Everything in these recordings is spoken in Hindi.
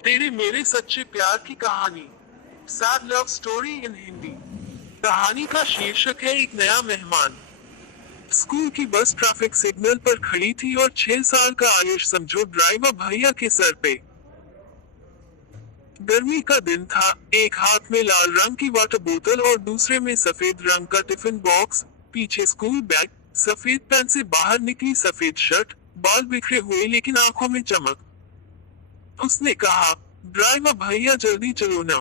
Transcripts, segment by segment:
तेरे मेरे सच्चे प्यार की कहानी, sad love story in Hindi. कहानी का शीर्षक है एक नया मेहमान। स्कूल की बस ट्रैफिक सिग्नल पर खड़ी थी और 6 साल का आयुष समझो ड्राइवर भैया के सर पे। गर्मी का दिन था। एक हाथ में लाल रंग की वाटर बोतल और दूसरे में सफेद रंग का टिफिन बॉक्स। पीछे स्कूल बैग, सफेद पैंट से बाहर निकली सफेद शर्ट, बाल बिखरे हुए लेकिन आंखों में चमक। उसने कहा, ड्राइवर भैया जल्दी चलो ना।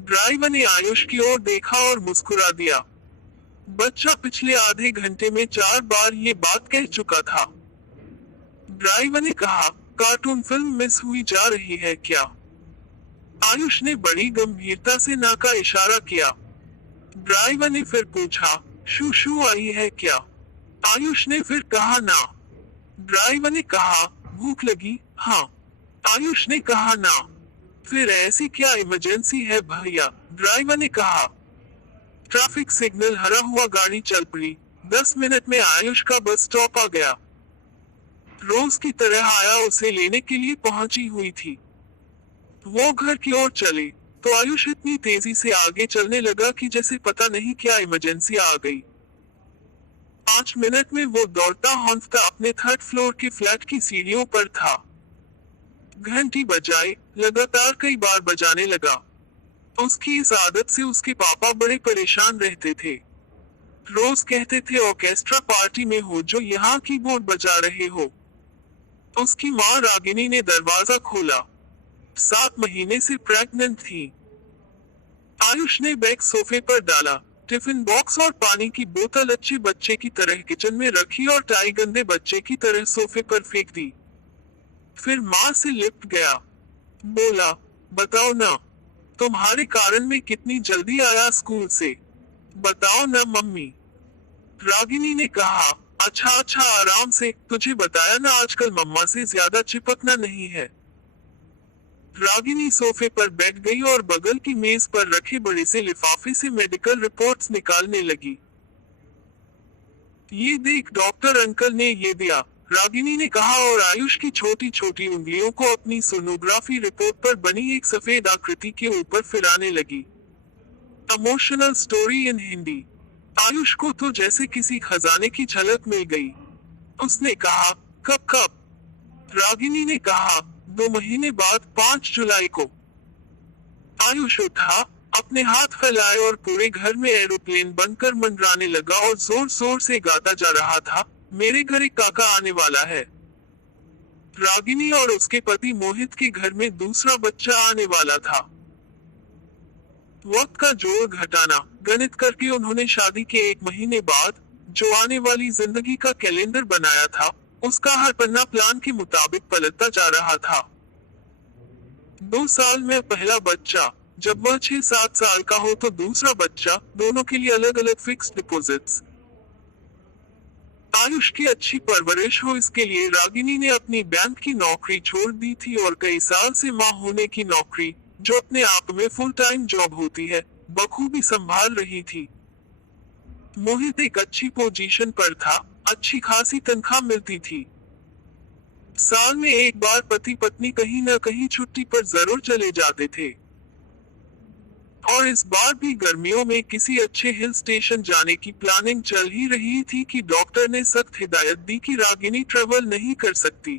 ड्राइवर ने आयुष की ओर देखा और मुस्कुरा दिया। बच्चा पिछले आधे घंटे में 4 बार ये बात कह चुका था। ड्राइवर ने कहा, कार्टून फिल्म मिस हुई जा रही है क्या? आयुष ने बड़ी गंभीरता से ना का इशारा किया। ड्राइवर ने फिर पूछा, शू शू आई है क्या? आयुष ने फिर कहा ना। ड्राइवर ने कहा, भूख लगी? हाँ। आयुष ने कहा ना। फिर ऐसी क्या इमरजेंसी है भैया? ड्राइवर ने कहा। ट्रैफिक सिग्नल हरा हुआ गाड़ी चल पड़ी। 10 मिनट में आयुष का बस स्टॉप आ गया। रोज की तरह आया उसे लेने के लिए पहुंची हुई थी। वो घर की ओर चले तो आयुष इतनी तेजी से आगे चलने लगा कि जैसे पता नहीं क्या इमरजेंसी आ गई। 5 मिनट में वो दौड़ता हौंफता अपने 3rd फ्लोर के फ्लैट की सीढ़ियों पर था। घंटी बजाई, लगातार कई बार बजाने लगा। उसकी इस आदत से उसके पापा बड़े परेशान रहते थे। रोज कहते थे ऑर्केस्ट्रा पार्टी में हो जो यहाँ कीबोर्ड बजा रहे हो। उसकी माँ रागिनी ने दरवाजा खोला। 7 महीने से प्रेग्नेंट थी। आयुष ने बैग सोफे पर डाला, टिफिन बॉक्स और पानी की बोतल अच्छे बच्चे की तरह किचन में रखी और टाई गंदे बच्चे की तरह सोफे पर फेंक दी। फिर माँ से लिपट गया। बोला, बताओ ना, तुम्हारे कारण मैं कितनी जल्दी आया स्कूल से। बताओ ना मम्मी। रागिनी ने कहा, अच्छा अच्छा आराम से, तुझे बताया ना आजकल मम्मा से ज्यादा चिपकना नहीं है। रागिनी सोफे पर बैठ गई और बगल की मेज पर रखे बड़े से लिफाफे से मेडिकल रिपोर्ट्स निकालने लगी। ये देख डॉक्टर अंकल ने ये दिया, रागिनी ने कहा और आयुष की छोटी छोटी उंगलियों को अपनी सोनोग्राफी रिपोर्ट पर बनी एक सफेद आकृति के ऊपर फिराने लगी। Emotional story in Hindi. Ayush को तो जैसे किसी खजाने की झलक मिल गई। उसने कहा, कब कब? रागिनी ने कहा, 2 महीने बाद 5 जुलाई को। आयुष उठा, अपने हाथ फैलाए और पूरे घर में एरोप्लेन बनकर मंडराने लगा और जोर जोर से गाता जा रहा था, मेरे घर एक काका आने वाला है। रागिनी और उसके पति मोहित के घर में दूसरा बच्चा आने वाला था। वक्त का जोर घटाना, गणित करके उन्होंने शादी के 1 महीने बाद जो आने वाली जिंदगी का कैलेंडर बनाया था, उसका हर पन्ना प्लान के मुताबिक पलटता जा रहा था। 2 साल में पहला बच्चा, जब वह 6-7 साल का हो तो दूसरा बच्चा, दोनों के लिए अलग अलग फिक्स्ड डिपॉजिट्स। आयुष की अच्छी परवरिश हो इसके लिए रागिनी ने अपनी बैंक की नौकरी छोड़ दी थी और कई साल से मां होने की नौकरी, जो अपने आप में फुल टाइम जॉब होती है, बखूबी संभाल रही थी। मोहित एक अच्छी पोजीशन पर था, अच्छी खासी तनख्वाह मिलती थी। साल में एक बार पति पत्नी कहीं न कहीं छुट्टी पर जरूर चले जाते थे। और इस बार भी गर्मियों में किसी अच्छे हिल स्टेशन जाने की प्लानिंग चल ही रही थी कि डॉक्टर ने सख्त हिदायत दी कि रागिनी ट्रेवल नहीं कर सकती।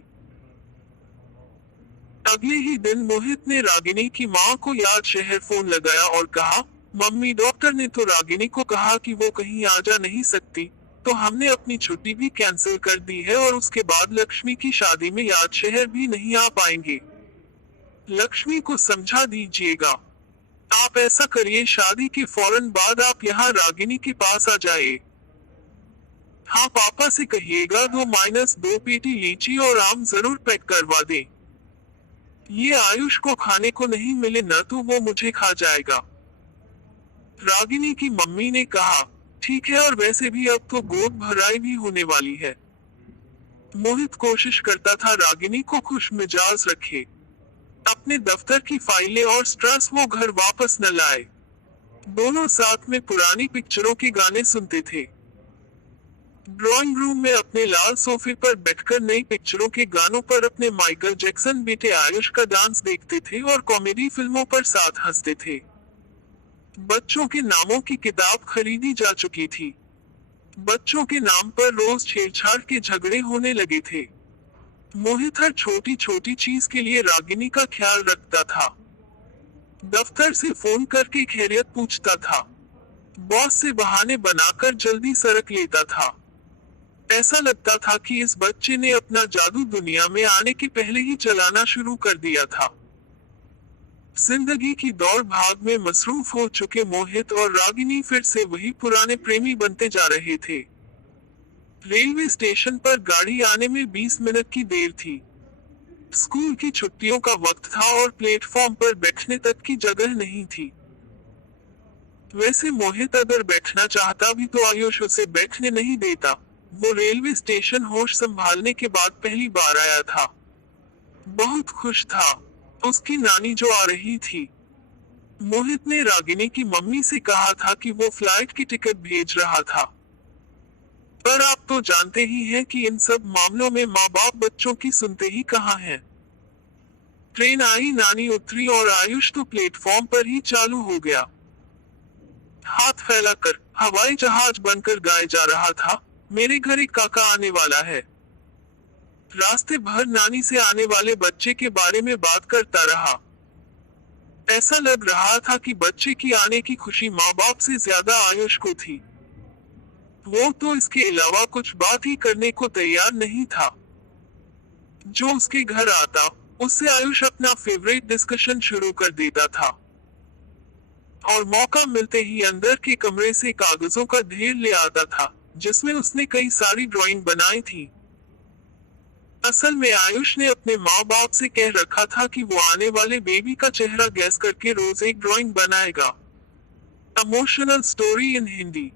अगले ही दिन मोहित ने रागिनी की मां को याद शहर फोन लगाया और कहा, मम्मी डॉक्टर ने तो रागिनी को कहा कि वो कहीं आ जा नहीं सकती, तो हमने अपनी छुट्टी भी कैंसिल कर दी है और उसके बाद लक्ष्मी की शादी में याद शहर भी नहीं आ पाएंगे। लक्ष्मी को समझा दीजिएगा। आप ऐसा करिए, शादी के फौरन बाद आप यहाँ रागिनी के पास आ जाए। हाँ पापा से कहिएगा 2-2 पेटी लीची और आम जरूर पैक करवा दे। ये आयुष को खाने को नहीं मिले न तो वो मुझे खा जाएगा। रागिनी की मम्मी ने कहा, ठीक है, और वैसे भी अब तो गोद भराई भी होने वाली है। मोहित कोशिश करता था रागिनी को खुश मिजाज रखे, अपने दफ्तर की फाइलें और स्ट्रेस वो घर वापस न लाए। दोनों साथ में पुरानी पिक्चरों के गाने सुनते थे। ड्राइंग रूम में अपने लाल सोफे पर बैठकर नई पिक्चरों के गानों पर अपने माइकल जैक्सन बेटे आयुष का डांस देखते थे और कॉमेडी फिल्मों पर साथ हंसते थे। बच्चों के नामों की किताब खरीदी जा चुकी थी। बच्चों के नाम पर रोज छेड़छाड़ के झगड़े होने लगे थे। मोहित हर छोटी छोटी चीज के लिए रागिनी का ख्याल रखता था। दफ्तर से फोन करके खैरियत पूछता था। बॉस से बहाने बनाकर जल्दी सरक लेता था। ऐसा लगता था कि इस बच्चे ने अपना जादू दुनिया में आने के पहले ही चलाना शुरू कर दिया था। जिंदगी की दौड़ भाग में मसरूफ हो चुके मोहित और रागिनी फिर से वही पुराने प्रेमी बनते जा रहे थे। रेलवे स्टेशन पर गाड़ी आने में 20 मिनट की देर थी। स्कूल की छुट्टियों का वक्त था और प्लेटफॉर्म पर बैठने तक की जगह नहीं थी। वैसे मोहित अगर बैठना चाहता भी तो आयुष उसे बैठने नहीं देता। वो रेलवे स्टेशन होश संभालने के बाद पहली बार आया था। बहुत खुश था। उसकी नानी जो आ रही थी। मोहित ने रागिनी की मम्मी से कहा था कि वो फ्लाइट की टिकट भेज रहा था। पर आप तो जानते ही हैं कि इन सब मामलों में माँ बाप बच्चों की सुनते ही कहाँ हैं। ट्रेन आई, नानी उतरी और आयुष तो प्लेटफॉर्म पर ही चालू हो गया। हाथ फैलाकर हवाई जहाज बनकर गाया जा रहा था, मेरे घर एक काका आने वाला है। रास्ते भर नानी से आने वाले बच्चे के बारे में बात करता रहा। ऐसा लग रहा था कि बच्चे की आने की खुशी माँ बाप से ज्यादा आयुष को थी। वो तो इसके अलावा कुछ बात ही करने को तैयार नहीं था। जो उसके घर आता, उससे आयुष अपना फेवरेट डिस्कशन शुरू कर देता था और मौका मिलते ही अंदर के कमरे से कागजों का ढेर ले आता था जिसमें उसने कई सारी ड्राइंग बनाई थी। असल में आयुष ने अपने माँ बाप से कह रखा था कि वो आने वाले बेबी का चेहरा गैस करके रोज एक ड्राइंग बनाएगा। Emotional story in Hindi.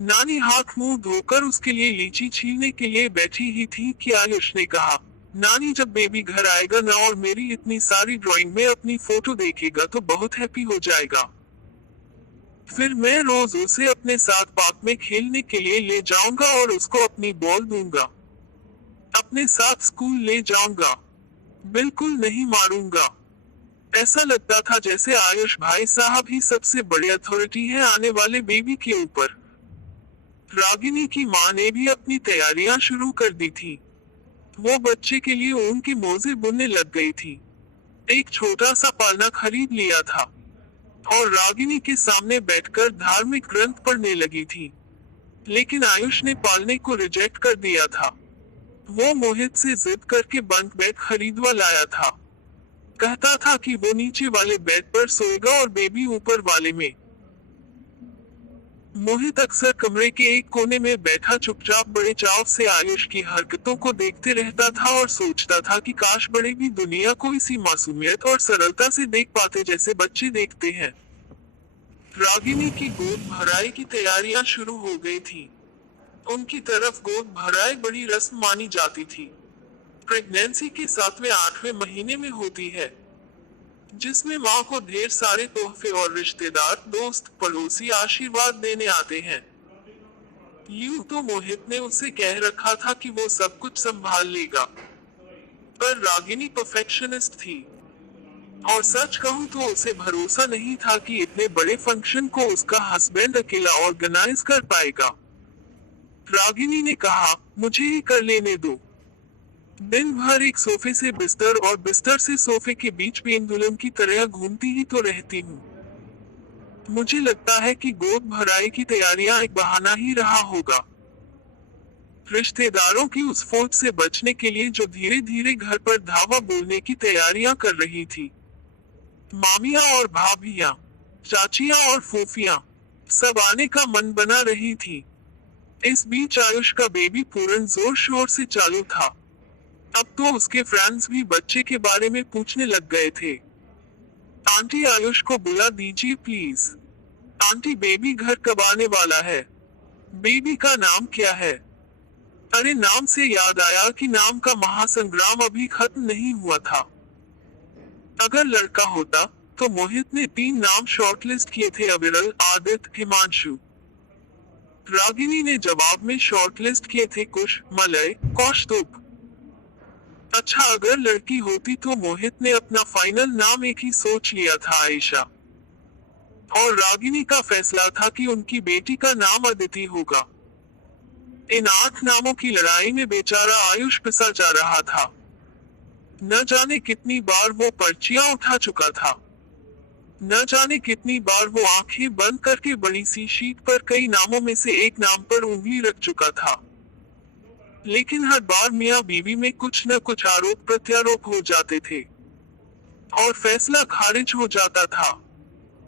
नानी हाथ मुंह धोकर उसके लिए लीची छीलने के लिए बैठी ही थी कि आयुष ने कहा, नानी जब बेबी घर आएगा ना और मेरी इतनी सारी ड्राइंग में अपनी फोटो देखेगा तो बहुत हैप्पी हो जाएगा। फिर मैं रोज उसे अपने साथ पार्क में खेलने के लिए ले जाऊंगा और उसको अपनी बॉल दूंगा। अपने साथ स्कूल ले जाऊंगा। बिल्कुल नहीं मारूंगा। ऐसा लगता था जैसे आयुष भाई साहब ही सबसे बड़ी अथॉरिटी है आने वाले बेबी के ऊपर। रागिनी की माँ ने भी अपनी तैयारियां शुरू कर दी थी। वो बच्चे के लिए ऊन के मोजे बुनने लग गई थी। एक छोटा सा पालना खरीद लिया था और रागिनी के सामने बैठकर धार्मिक ग्रंथ पढ़ने लगी थी। लेकिन आयुष ने पालने को रिजेक्ट कर दिया था। वो मोहित से जिद करके बंक बेड खरीदवा लाया था। कहता था कि वो नीचे वाले बेड पर सोएगा और बेबी ऊपर वाले में। मोहित अक्सर कमरे के एक कोने में बैठा चुपचाप बड़े चाव से आयुष की हरकतों को देखते रहता था और सोचता था कि काश बड़े भी दुनिया को इसी मासूमियत और सरलता से देख पाते जैसे बच्चे देखते हैं। रागिनी की गोद भराई की तैयारियां शुरू हो गई थी। उनकी तरफ गोद भराई बड़ी रस्म मानी जाती थी। प्रेगनेंसी के 7वें-8वें महीने में होती है, जिसमें माँ को ढेर सारे तोहफे और रिश्तेदार, दोस्त, पड़ोसी आशीर्वाद देने आते हैं। यूं तो मोहित ने उसे कह रखा था कि वो सब कुछ संभाल लेगा, पर रागिनी परफेक्शनिस्ट थी और सच कहूं तो उसे भरोसा नहीं था कि इतने बड़े फंक्शन को उसका हस्बैंड अकेला ऑर्गेनाइज कर पाएगा। रागिनी ने कहा, मुझे ही कर लेने दो। दिन भर एक सोफे से बिस्तर और बिस्तर से सोफे के बीच पेंडुलम की तरह घूमती ही तो रहती हूँ। मुझे लगता है कि गोद भराई की तैयारियां एक बहाना ही रहा होगा। रिश्तेदारों की उस फौज से बचने के लिए जो धीरे धीरे घर पर धावा बोलने की तैयारियां कर रही थी। मामियां और भाभियां, चाचियां और फूफियां, सब आने का मन बना रही थी। इस बीच आयुष का बेबी पूर्ण जोर शोर से चालू था। अब तो उसके फ्रेंड्स भी बच्चे के बारे में पूछने लग गए थे। आंटी आयुष को बुला दीजिए प्लीज। आंटी बेबी घर कब आने वाला है? बेबी का नाम क्या है? अरे नाम से याद आया कि नाम का महासंग्राम अभी खत्म नहीं हुआ था। अगर लड़का होता तो मोहित ने 3 नाम शॉर्टलिस्ट किए थे, अविरल, आदित्य, हिमांशु। रागिनी ने जवाब में शॉर्टलिस्ट किए थे कुश, मलय, कौस्तुभ। अच्छा, अगर लड़की होती तो मोहित ने अपना फाइनल नाम एक ही सोच लिया था, आयशा। और रागिनी का फैसला था कि उनकी बेटी का नाम अदिति होगा। इन 8 नामों की लड़ाई में बेचारा आयुष पिसा जा रहा था। न जाने कितनी बार वो पर्चियां उठा चुका था। न जाने कितनी बार वो आंखें बंद करके बड़ी सी शीट पर कई नामों में से एक नाम पर उंगली रख चुका था। लेकिन हर बार मियां बीवी में कुछ न कुछ आरोप प्रत्यारोप हो जाते थे और फैसला खारिज हो जाता था।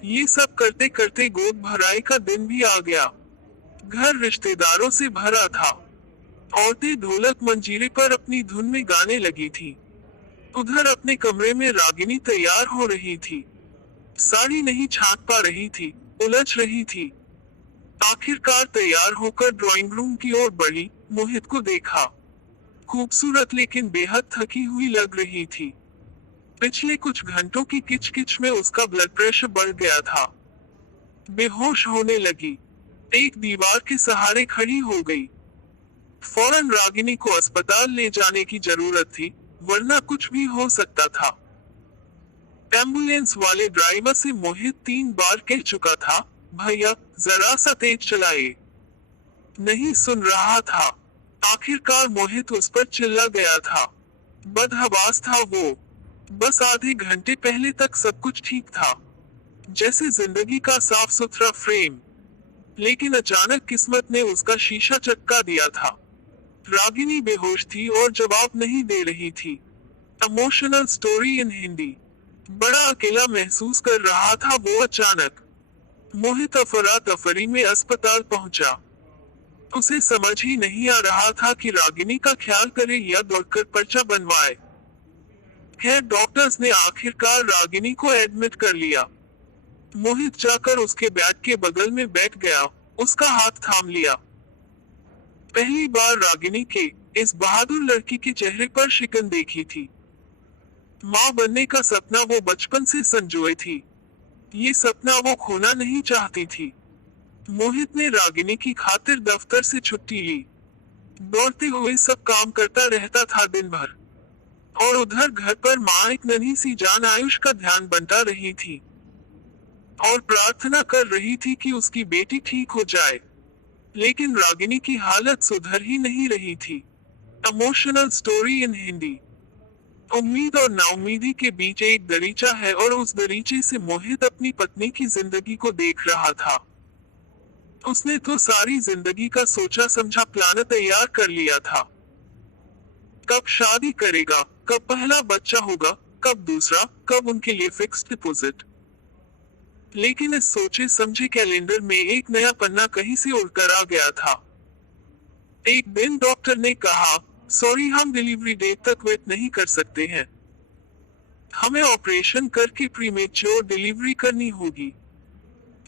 ये सब करते करते गोद भराई का दिन भी आ गया। घर रिश्तेदारों से भरा था। औरतें ढोलक मंजीरे पर अपनी धुन में गाने लगी थी। उधर अपने कमरे में रागिनी तैयार हो रही थी। साड़ी नहीं छांट पा रही थी, उलझ रही थी। आखिरकार तैयार होकर ड्राइंग रूम की ओर बढ़ी, मोहित को देखा। खूबसूरत लेकिन बेहद थकी हुई लग रही थी। पिछले कुछ घंटों की किचकिच में उसका ब्लड प्रेशर बढ़ गया था। बेहोश होने लगी। एक दीवार के सहारे खड़ी हो गई। फौरन रागिनी को अस्पताल ले जाने की जरूरत थी, वरना कुछ भी हो सकता था। एम्बुलेंस वाले ड्राइवर से मोहित 3 बार कह चुका था, भैया जरा सा तेज चलाए। नहीं सुन रहा था। आखिरकार मोहित उस पर चिल्ला गया था। बदहवास था वो। बस आधे घंटे पहले तक सब कुछ ठीक था, जैसे जिंदगी का साफ सुथरा फ्रेम। लेकिन अचानक किस्मत ने उसका शीशा चटका दिया था। रागिनी बेहोश थी और जवाब नहीं दे रही थी। Emotional story in Hindi. बड़ा अकेला महसूस कर रहा था वो अचानक। मोहित अफरा तफरी में अस्पताल पहुंचा। उसे समझ ही नहीं आ रहा था कि रागिनी का ख्याल करे या दौड़कर पर्चा बनवाए। खैर डॉक्टर्स ने आखिरकार रागिनी को एडमिट कर लिया। मोहित जाकर उसके बेड के बगल में बैठ गया, उसका हाथ थाम लिया। पहली बार रागिनी के, इस बहादुर लड़की के चेहरे पर शिकन देखी थी। माँ बनने का सपना वो बचपन से संजोए थी। ये सपना वो खोना नहीं चाहती थी। मोहित ने रागिनी की खातिर दफ्तर से छुट्टी ली। दौड़ते हुए सब काम करता रहता था दिन भर। और उधर घर पर माँ एक नन्ही सी जान आयुष का ध्यान बंटा रही थी और प्रार्थना कर रही थी कि उसकी बेटी ठीक हो जाए। लेकिन रागिनी की हालत सुधर ही नहीं रही थी। Emotional story in Hindi. उम्मीद और नाउम्मीदी के बीच एक दरीचा है और उस दरीचे से मोहित अपनी पत्नी की जिंदगी को देख रहा था। उसने तो सारी जिंदगी का सोचा समझा प्लान तैयार कर लिया था। कब शादी करेगा, कब पहला बच्चा होगा, कब दूसरा, कब उनके लिए फिक्स्ड डिपॉजिट। लेकिन इस सोचे समझे कैलेंडर में एक नया पन्ना कहीं से उड़कर आ गया था। एक दिन डॉक्टर ने कहा, सॉरी हम डिलीवरी डेट तक वेट नहीं कर सकते हैं। हमें ऑपरेशन करके प्रीमेच्योर डिलीवरी करनी होगी।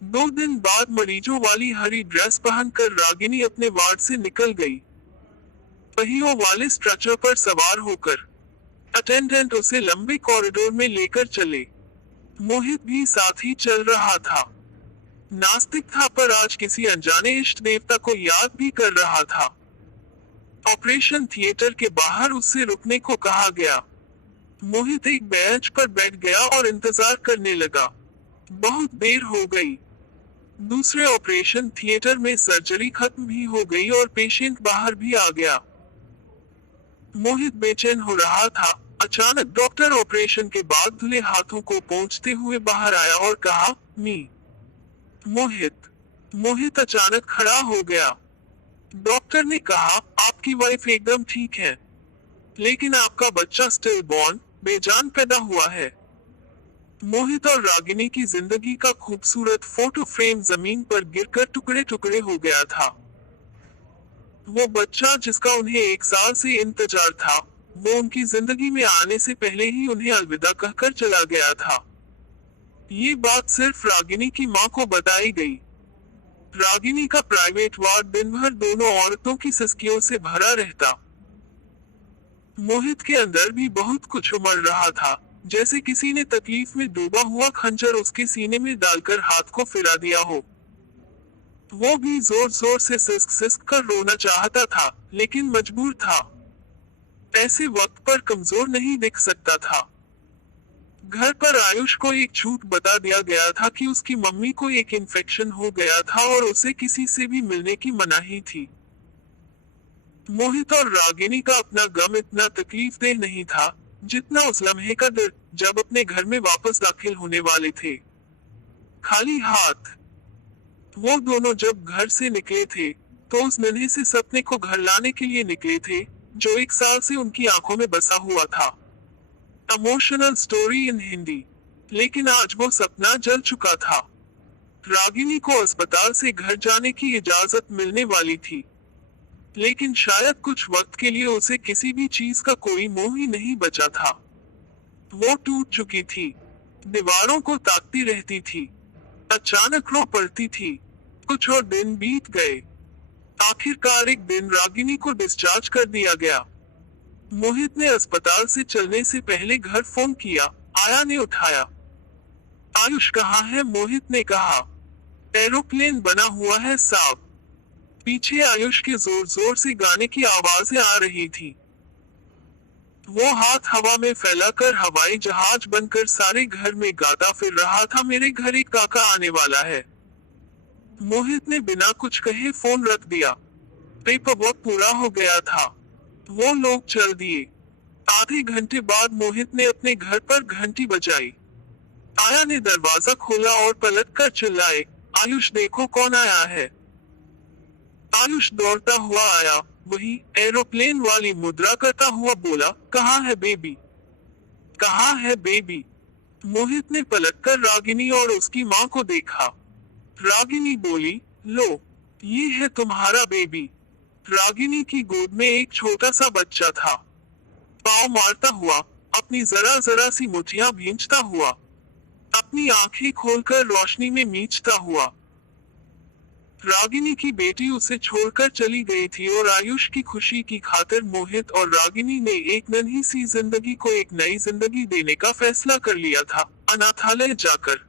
2 दिन बाद मरीजों वाली हरी ड्रेस पहनकर रागिनी अपने वार्ड से निकल गई, पहियों वाले स्ट्रेचर पर सवार होकर। अटेंडेंट उसे लंबे कॉरिडोर में लेकर चले। मोहित भी साथ ही चल रहा था। नास्तिक था पर आज किसी अनजाने इष्ट देवता को याद भी कर रहा था। ऑपरेशन थिएटर के बाहर उससे रुकने को कहा गया। मोहित एक बेंच पर बैठ गया और इंतजार करने लगा। बहुत देर हो गई। दूसरे ऑपरेशन थिएटर में सर्जरी खत्म भी हो गई और पेशेंट बाहर भी आ गया। मोहित बेचैन हो रहा था। अचानक डॉक्टर ऑपरेशन के बाद धुले हाथों को पोंछते हुए बाहर आया और कहा, मी। मोहित अचानक खड़ा हो गया। डॉक्टर ने कहा, आपकी वाइफ एकदम ठीक है, लेकिन आपका बच्चा स्टिल बॉर्न, बेजान पैदा हुआ है। मोहित और रागिनी की जिंदगी का खूबसूरत फोटो फ्रेम जमीन पर गिरकर टुकड़े टुकड़े हो गया था। वो बच्चा जिसका उन्हें 1 साल से इंतजार था, वो उनकी जिंदगी में आने से पहले ही उन्हें अलविदा कहकर चला गया था। ये बात सिर्फ रागिनी की माँ को बताई गई। रागिनी का प्राइवेट वार्ड दिन भर दोनों औरतों की सिसकियों से भरा रहता। मोहित के अंदर भी बहुत कुछ उमड़ रहा था, जैसे किसी ने तकलीफ में डूबा हुआ खंजर उसके सीने में डालकर हाथ को फिरा दिया हो। वो भी जोर जोर से सिसक सिसक कर रोना चाहता था, लेकिन मजबूर था। ऐसे वक्त पर कमजोर नहीं दिख सकता था। घर पर आयुष को एक झूठ बता दिया गया था कि उसकी मम्मी को एक इन्फेक्शन हो गया था और उसे किसी से भी मिलने की मनाही थी। मोहित और रागिनी का अपना गम इतना तकलीफदेह नहीं था, जितना उस लम्हे का दर्द जब अपने घर में वापस दाखिल होने वाले थे, खाली हाथ। वो दोनों जब घर से निकले थे, तो उस नन्हे से सपने को घर लाने के लिए निकले थे, जो 1 साल से उनकी आंखों में बसा हुआ था। Emotional story in Hindi. लेकिन आज वो सपना जल चुका था। रागिनी को अस्पताल से घर जाने की इजाजत मिलने वाली थी, लेकिन शायद कुछ वक्त के लिए उसे किसी भी चीज का कोई मोह ही नहीं बचा था। वो टूट चुकी थी, दीवारों को ताकती रहती थी, अचानक रो पड़ती थी। कुछ और दिन बीत गए। आखिरकार एक दिन रागिनी को डिस्चार्ज कर दिया गया। मोहित ने अस्पताल से चलने से पहले घर फोन किया। आया ने उठाया। आयुष कहाँ है? मोहित ने कहा। एरोप्लेन बना हुआ है साहब। पीछे आयुष के जोर जोर से गाने की आवाजें आ रही थी। वो हाथ हवा में फैलाकर हवाई जहाज बनकर सारे घर में गाता फिर रहा था, मेरे घर एक काका आने वाला है। मोहित ने बिना कुछ कहे फोन रख दिया। पेपर वर्क पूरा हो गया था। वो लोग चल दिए। आधे घंटे बाद मोहित ने अपने घर पर घंटी बजाई। आया ने दरवाजा खोला और पलटकर चिल्लाए, आयुष देखो कौन आया है। आयुष दौड़ता हुआ आया। वही एरोप्लेन वाली मुद्रा करता हुआ बोला, कहाँ है बेबी? कहाँ है बेबी? मोहित ने पलटकर रागिनी और उसकी माँ को देखा। रागिनी बोली, लो, ये है तुम्हारा बेबी। रागिनी की गोद में एक छोटा सा बच्चा था। पाँव मारता हुआ, अपनी जरा जरा सी मुठियां भींचता हुआ, अपनी आंखें खोलकर रोशनी में मींचता हुआ। रागिनी की बेटी उसे छोड़कर चली गई थी और आयुष की खुशी की खातिर मोहित और रागिनी ने एक नन्ही सी जिंदगी को एक नई जिंदगी देने का फैसला कर लिया था, अनाथालय जाकर।